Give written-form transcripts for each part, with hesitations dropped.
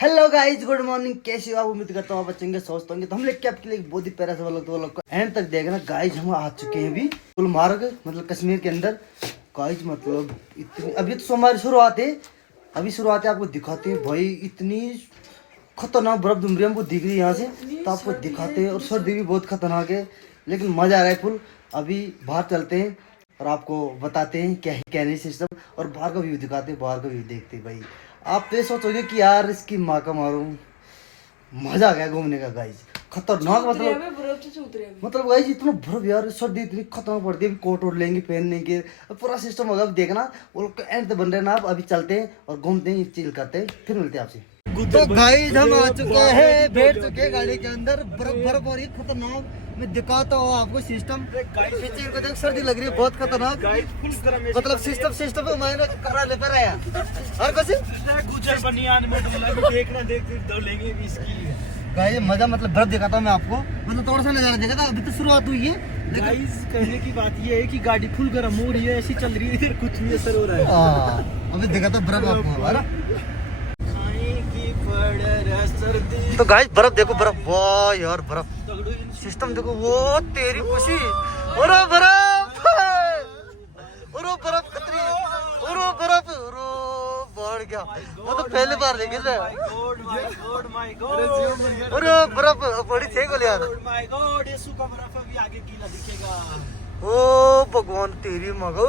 Hello guys, good morning. कैसे हो आप? उम्मीद करता हूँ आप अच्छे होंगे, स्वस्थ होंगे। तो हम लेके आपके लिए बहुत ही प्यारा सा व्लॉग, तो व्लॉग को एंड तक देखना। गाइस हम आ चुके हैं अभी गुलमार्ग, मतलब कश्मीर के अंदर। गाइस मतलब इतनी अभी तो हमारी शुरुआत है, अभी शुरुआत है। आपको दिखाते हैं भाई, इतनी खतरनाक बर्फ दुमरी हमको दिख रही है यहाँ से, तो आपको दिखाते हैं। और सर्दी भी बहुत खतरनाक है, लेकिन मजा आ रहा है फुल। अभी बाहर चलते हैं और आपको बताते हैं क्या है क्या नहीं सिस्टम, और बाहर का व्यू दिखाते हैं, बाहर का व्यू देखते हैं। भाई आप तो ये सोचोगे कि यार इसकी माँ का मारूं, मजा आ गया घूमने का। गाइस खतरनाक मतलब गाइस इतना बर्फ यार, सर्दी इतनी खतरनाक पड़ती है। अभी कोट वोट लेंगे पहनने के, पूरा सिस्टम होगा। अब देखना वो लोग एंड तक बन रहे ना। आप अभी चलते हैं और घूमते हैं, चिल करते हैं, फिर मिलते हैं आपसे। तो गाइस हम आ चुके हैं, बैठ चुके हैं गाड़ी के अंदर। बर्फ बर्फ हो रही है खतरनाक। मैं दिखाता हूँ आपको सिस्टम। पीछे को देख, सर्दी लग रही है बहुत खतरनाक। मतलब सिस्टम मैंने करा ले पर आया हर कुछ गुजर बनियान में डोला में देखना देखते डोलेंगे भी इसकी। गाइस मजा मतलब बर्फ दिखाता हूँ मैं आपको, मतलब थोड़ा सा नजारा देखा था। अभी तो शुरुआत हुई है। गाइस कहने की बात ये है कि गाड़ी फुल गर्म हो रही है, ऐसी चल रही है, कुछ नहीं असर हो रहा है। अभी देखा था बर्फ आपको है ना। सर्दी तो गाइस बर्फ देखो, बर्फ, वाह यार बर्फ सिस्टम देखो। वो तेरी खुशी, और बर्फ, और बर्फ खतरी, और बर्फ, और बढ़ गया। वो तो पहली बार देखे थे। और बर्फ बड़ी थे गोल यार। ये सूखा बर्फ अभी आगे गीला दिखेगा। ओ भगवान तेरी मगो,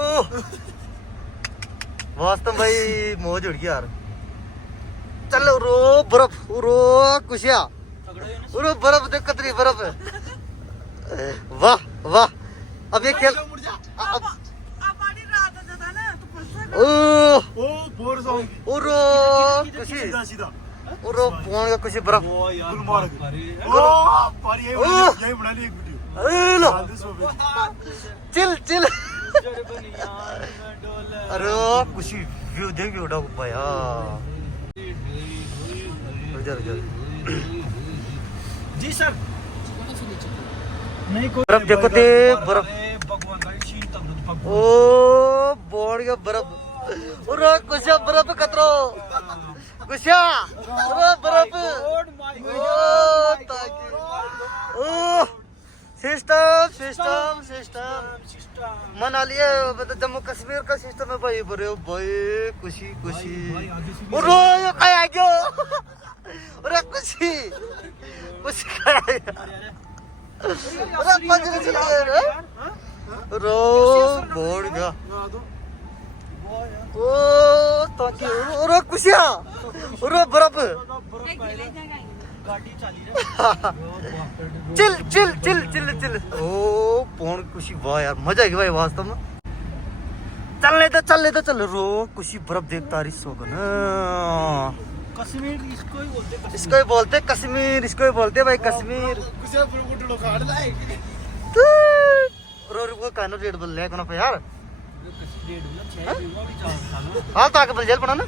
वास्तव भाई मौज उड़ गई यार। चल रो बर्फ, रो खुशिया, रो बर्फ देख कतरी बर्फ। वाह वाह। अब ये खेल फोन का कुछ बर्फ। Chill chill. अरे कुछ व्यू देख, व्यू उठा भैया। जी सर। नहीं कोई बर्फ देखो ते बर्फ। भगवान का शीत ओ बोड़ गया बर्फ। और कुछ बर्फ कतरो कुछा, बर्फ। ओ सिस्टम सिस्टम सिस्टम मना लिया। मतलब जम्मू कश्मीर का सिस्टम है भाई। बड़े भाई खुशी खुशी। और आ गयो, अरे खुशी खुशी रो बोड़ गया। ओ ताकि और खुशिया, और बर्फ। Chill chill chill chill chill. ओ पौन खुशी, वाह यार मजा आएगी भाई वास्तव में। चल रो खुशी बर्फ देखता रही सोगन। कश्मीर इसको ही बोलते कश्मीर, इसको ही बोलते भाई कश्मीर। रो कानो रेड बोल ले कोना पे यार। हां तो आगे बल जेल पड़ा ना।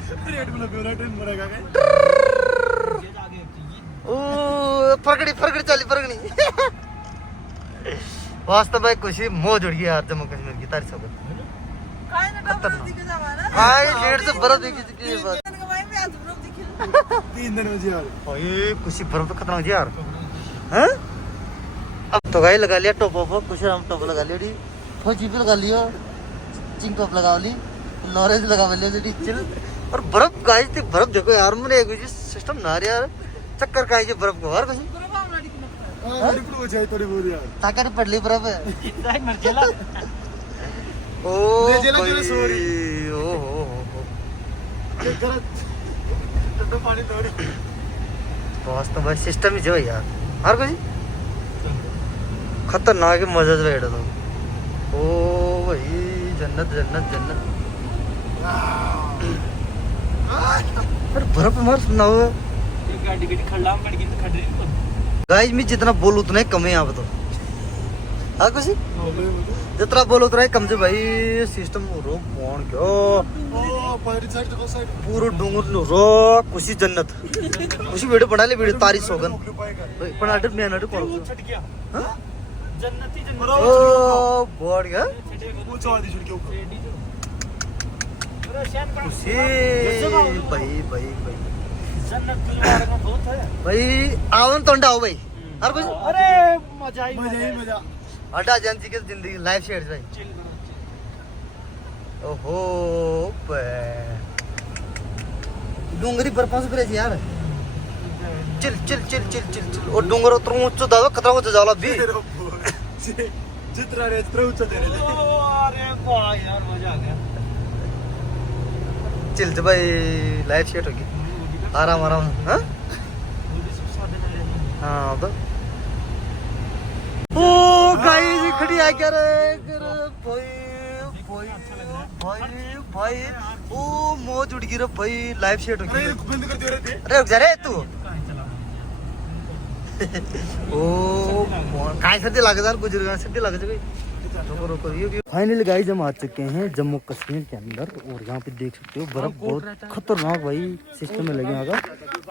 ओ फरगड़ी चली फरगड़ी। वास्तव में खुशी मौज उड़ गई यार जम्मू कश्मीर की तारीफ सब। भाई लेट से बर्फ देखी बस 3 दिन में यार। ओए खुशी बर्फ तो खतरनाक यार। हैं अब तो गाय लगा लिया टॉप ऑफ, कुछ हम टॉप लगा लिया डी, फौजी भी लगा लिया, चिंग टॉप लगा ली, लॉरेंस लगा लिया डी चिल। और बर्फ गाइस थी, बर्फ देखो यार। मैंने एक सिस्टम ना यार, चक्कर का है बर्फ को यार। कुछ थोड़ी बहुत यार ताकत पड़ ली बर्फ है। ओ सॉरी, ओ हो तो पानी थोड़ी वास्तव भाई सिस्टम ही जो है यार। हर कुछ खतरनाक है, मजा से बैठा तो। ओ भाई जन्नत जन्नत जन्नत। अरे बर्फ मार सुना हो गाड़ी खड़ा पड़ गई तो खड़ रही। गाइस मैं जितना बोलूं उतना ही कम है यहाँ पे तो। हाँ कुछ जितना बोलो उतना ही कम से भाई। सिस्टम रो कौन क्यों पूरा डूंगर रो खुशी जन्नत खुशी। वीडियो बना ले, वीडियो तारी सोगन बना दे। मैं नाटक कौन छट गया जन्नती ओ बोड़ गया खुशी। भाई भाई भाई जन्नत गुलमार्ग में बहुत है भाई आओ तो आओ भाई हर कुछ अरे मजा ही मजा हटा एजेंसी की जिंदगी लाइफ शेयर भाई ओहो डोंगरी पर पास करे यार chill chill chill chill chill chill और डोंगर उतर ऊंचा दादा खतरा हो जाला भी जितना रे ऊंचा दे रहे अरे वाह यार मजा आ गया चिल भाई लाइफ सेट होगी आराम आराम हाँ हाँ तो ओ गाइस खड़ी आ क्या रे भाई भाई भाई भाई ओ मौज उड़ गई रे भाई लाइफ सेट होगी बंद कर दे रहे थे अरे रुक जा रे तू ओ काय सर्दी लग जा गुजर सर्दी लग जा रुको रुको ये फाइनली गाइस हम आ चुके हैं जम्मू कश्मीर के अंदर और यहाँ पे देख सकते हो बर्फ बहुत खतरनाक भाई सिस्टम में लगे यहाँ का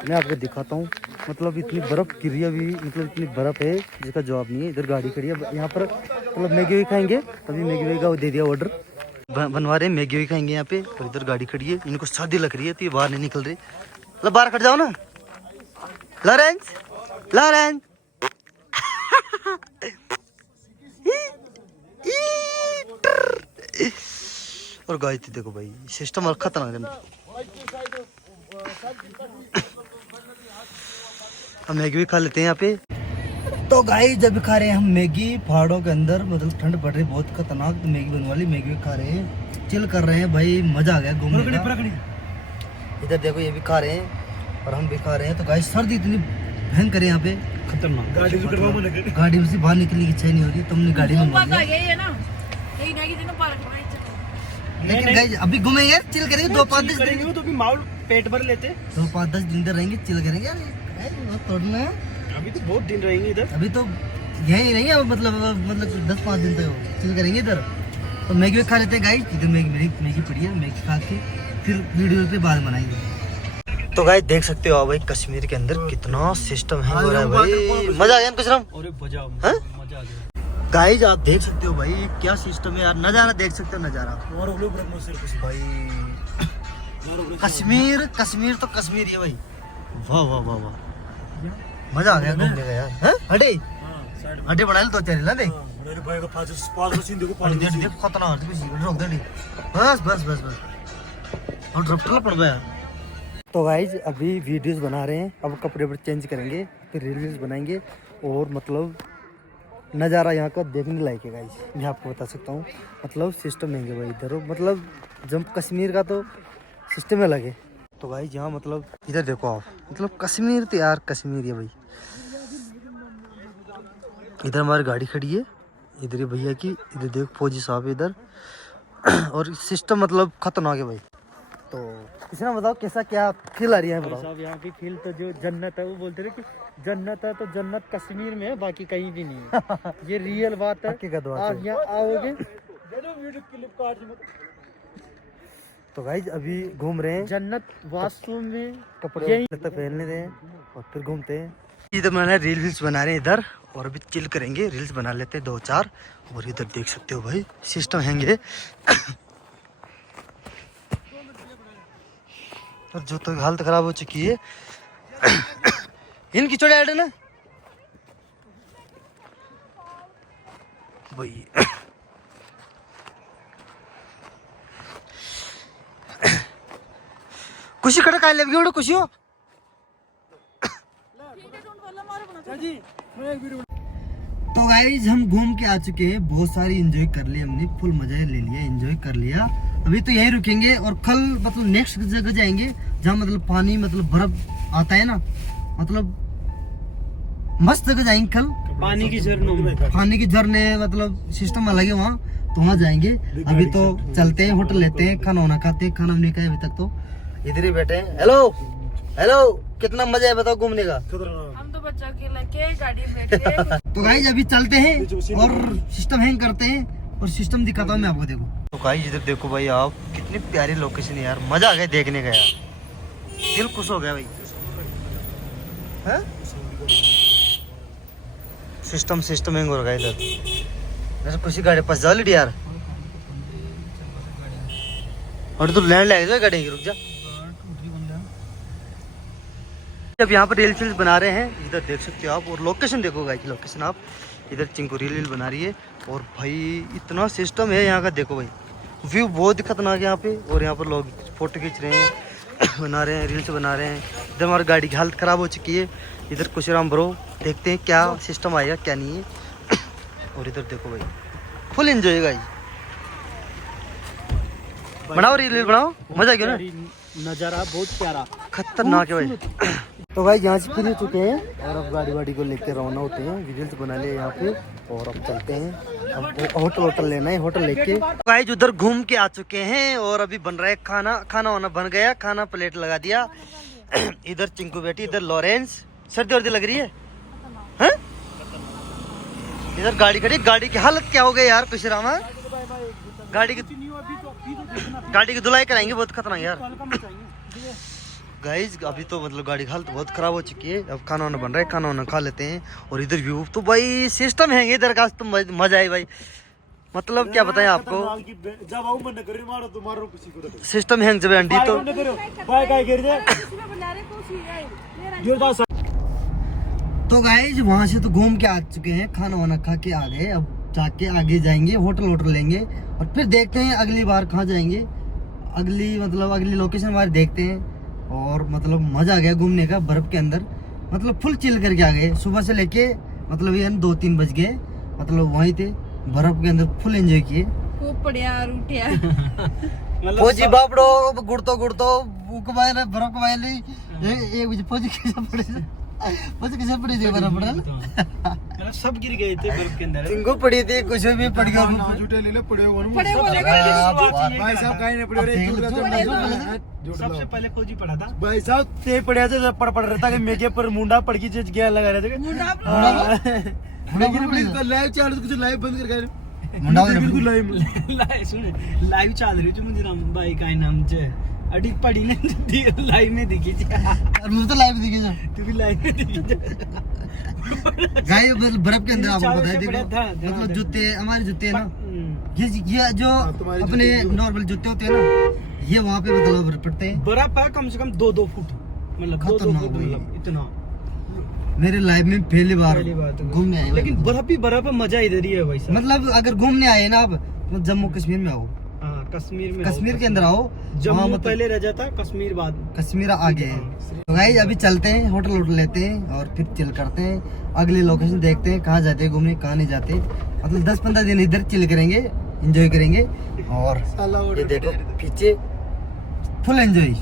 मैं आपको दिखाता हूँ मतलब इतनी बर्फ गिरी है अभी मतलब इतनी बर्फ है जिसका जवाब नहीं है इधर गाड़ी खड़ी है यहाँ पर मतलब मैगी वही खाएंगे अभी मैगी वही का दे दिया ऑर्डर बनवा रहे हैं मैगी वही खाएंगे यहाँ पे और इधर गाड़ी खड़ी है इनको सर्दी लग रही है तो ये बाहर नहीं निकल रही मतलब बाहर खट जाओ ना लॉरेंस लॉरेंस और गाइस देखो भाई सिस्टम और खतरनाक है हम मैगी भी खा लेते हैं यहाँ पे तो गाइस जब खा रहे हैं हम मैगी पहाड़ों के अंदर मतलब ठंड पड़ रही बहुत खतरनाक तो मैगी बनवा ली मैगी भी खा रहे हैं चिल कर रहे हैं भाई मजा आ गया घूमने का इधर देखो ये भी खा रहे हैं और हम भी खा रहे हैं तो गाइस सर्दी इतनी भयंकर है यहाँ पे खतरनाक गाड़ी से बाहर निकलने की इच्छा नहीं हो रही तुमने गाड़ी में लेकिन गाइस अभी घूमेंगे चिल करेंगे 2-5 दिन तो भी माहौल पेट भर लेते 2-5-10 दिन इधर रहेंगे चिल करेंगे यार तोड़ना है अभी तो बहुत दिन रहेंगे इधर अभी तो यही रहेंगे मतलब 10-5 दिन तक चिल करेंगे इधर तो मैगी भी खा लेते हैं गाइस इधर मैगी पड़ी है मैगी खा के फिर वीडियो पे बाद बनाएंगे तो गाइस देख सकते हो भाई कश्मीर के अंदर कितना सिस्टम है हो रहा है भाई मजा आ गया कुछ अरे मजा आ गया गाइस आप देख सकते हो भाई क्या सिस्टम है यार नजारा देख सकते हो नजारा भाई कश्मीर कश्मीर तो कश्मीर है भाई वाह वाह वाह वाह मजा आ गया घूमने का यार हटे हटे बना ले 2-4 ला दे खतरनाक रोक दे बस बस बस बस और ड्रॉप पड़ गया तो गाइस अभी वीडियोस बना रहे हैं अब कपड़े पर चेंज करेंगे फिर रील्स बनाएंगे और मतलब नज़ारा यहाँ का देखने लायक है गाइस मैं आपको बता सकता हूँ मतलब सिस्टम महंगे भाई इधर मतलब जम्मू कश्मीर का तो सिस्टम अलग है तो गाइस यहाँ मतलब इधर देखो आप मतलब कश्मीर तो यार कश्मीर है भाई इधर हमारी गाड़ी खड़ी है इधर ये भैया की इधर देखो फौजी साहब इधर और सिस्टम मतलब खतरनाक है भाई तो इसने बताओ कैसा क्या फील आ रही है बताओ साहब यहाँ की फील तो जो जन्नत है वो बोलते रहे कि जन्नत है तो जन्नत कश्मीर में है बाकी कहीं भी नहीं है ये रियल बात है आप यहाँ आओगे तो गाइस अभी घूम रहे हैं जन्नत वास्तव में कपड़े पहनने दें और फिर घूमते हैं इधर मैंने रील्स बना रहे हैं इधर और अभी चिल करेंगे रील्स बना लेते हैं 2-4 और इधर देख सकते हो भाई सिस्टम हैंगे और जो तो हालत खराब हो चुकी है इनकी चौड़े ऐड है ना भाई खुशी खड़ा काय लग गई खुशी हो तो गाइस हम घूम के आ चुके हैं बहुत सारी एंजॉय कर ली हमने फुल मजा ले लिया एंजॉय कर लिया अभी तो यहीं रुकेंगे और कल मतलब नेक्स्ट जगह जाएंगे जहाँ मतलब पानी मतलब बर्फ आता है ना मतलब मस्त जगह जाएंगे कल पानी की झरने मतलब सिस्टम अलग है वहाँ तो वहाँ जाएंगे अभी तो चलते हैं होटल लेते हैं खाना वाना खाते हैं खाना नहीं खाए अभी तक तो इधर ही बैठे हैं हेलो हेलो कितना मजा है बताओ घूमने का हम तो बच्चा के लेके गाड़ी में बैठ गए तो गाइस अभी चलते हैं और सिस्टम हैंग करते हैं और सिस्टम दिखाता हूँ मैं आपको देखो तो गाइस इधर देखो भाई आप कितनी प्यारी लोकेशन है यार मजा आ गया देखने का यार दिल खुश हो गया भाई सिस्टम हैंग हो गया इधर मेरे खुशी गाड़ी पास जा ली यार और तो लैंड लग जाए गाड़ी रुक जा जब यहाँ पर रील शील्स बना रहे हैं, इधर देख सकते हो आप, और लोकेशन देखो गाइस, लोकेशन आप इधर चिंकू रील बना रही है। और भाई इतना सिस्टम है यहाँ का, देखो भाई व्यू बहुत ही खतरनाक है यहाँ पे। और यहाँ पर लोग फोटो खींच रहे हैं, बना रहे हैं, रील्स बना रहे हैं। इधर हमारी गाड़ी की हालत ख़राब हो चुकी है। इधर कुशराम ब्रो, देखते हैं क्या सिस्टम आएगा क्या नहीं है। और इधर देखो भाई फुल एंजॉय गाइस, बनाओ रील बनाओ, मजा क्यों ना, नज़ारा बहुत प्यारा खतरनाक है भाई। तो भाई यहाँ से फ्री हो चुके हैं और अब गाड़ी वाड़ी को लेकर रवाना होते हैं, रील्स बना लिए यहाँ पे। और अब चलते हैं, अब होटल लेना है, होटल लेके गाइस उधर घूम के आ चुके हैं। और अभी बन रहा है खाना वाना बन गया, खाना प्लेट लगा दिया। इधर चिंकू बेटी, इधर लॉरेंस। सर्दी वर्दी लग रही है हैं? इधर गाड़ी खड़ी, गाड़ी की हालत क्या हो गई यार कुशरामा, गाड़ी की धुलाई कराएंगे, बहुत खतरनाक यार गाइस। अभी तो मतलब गाड़ी की हालत बहुत खराब हो चुकी है। अब खाना वाना बन रहा है, खाना वाना खा लेते हैं। और इधर व्यू तो भाई सिस्टम है इधर का, तो मजा है भाई, मतलब क्या बताएं आपको, सिस्टम है जब अंडी तो। तो गाइस वहां से तो घूम के आ चुके हैं, खाना वाना खा के आ गए। अब जाके आगे जाएंगे, होटल लेंगे और फिर देखते हैं अगली बार कहाँ जाएंगे, अगली लोकेशन हमारी देखते हैं। और मतलब मजा आ गया घूमने का, बर्फ के अंदर मतलब फुल चिल करके आ गए। सुबह से लेके मतलब ये 2-3 बज गए, मतलब वहीं थे बर्फ के अंदर, फुल एंजॉय किए। खूब बढ़िया रूटिया फौजी बापड़ो गुड़तो बर्फ कमाए एक बजे फौजी कैसे पड़ी थी बर्फ पड़ा, सब गिर गए थे बर्फ के अंदर, इनको पड़ी थी, कुछ भी पड़ गया। झूठे ले ले पड़े भाई साहब काहे नहीं पड़े, सबसे पहले फौजी पड़ा था भाई साहब, ते पड़े थे पड़ रहा था कि मेके पर मुंडा पड़ की चीज गया लगा रहे थे, लेकिन प्लीज लाइव चालू कुछ लाइव बंद कर गए, मुंडा बिल्कुल लाइव सुन लाइव चाल रही थी मुझे नाम भाई का नाम छे अडी पड़ी ने लाइव में दिखी थी, और मुझे तो लाइव दिखी जा, तू भी लाइव में दिखी गाइस बर्फ के अंदर आपको पता है, देखो मतलब जूते, हमारे जूते है ना, ये जो अपने नॉर्मल जूते होते हैं ना, ये वहाँ पे मतलब बर्फ पड़ते हैं। बर्फ है कम से कम 2-2 फुट, मतलब 2-2 फुट, मतलब इतना। मेरे लाइफ में पहली बार तो घूमने आए, लेकिन बर्फ ही बर्फ है, मजा इधर ही है भाई साहब। मतलब अगर घूमने आए ना आप, तो जम्मू कश्मीर में आओ, कश्मीर के अंदर आओ, जम्मू मतलब पहले रह जाता, कश्मीर बाद, कश्मीर आगे है। तो गाइस अभी चलते हैं, होटल लेते हैं और फिर चिल करते हैं, अगली लोकेशन देखते हैं कहाँ जाते हैं घूमने, कहाँ नहीं जाते। मतलब 10-15 दिन इधर चिल करेंगे, एंजॉय करेंगे। और ये देखो पीछे फुल एंजॉय।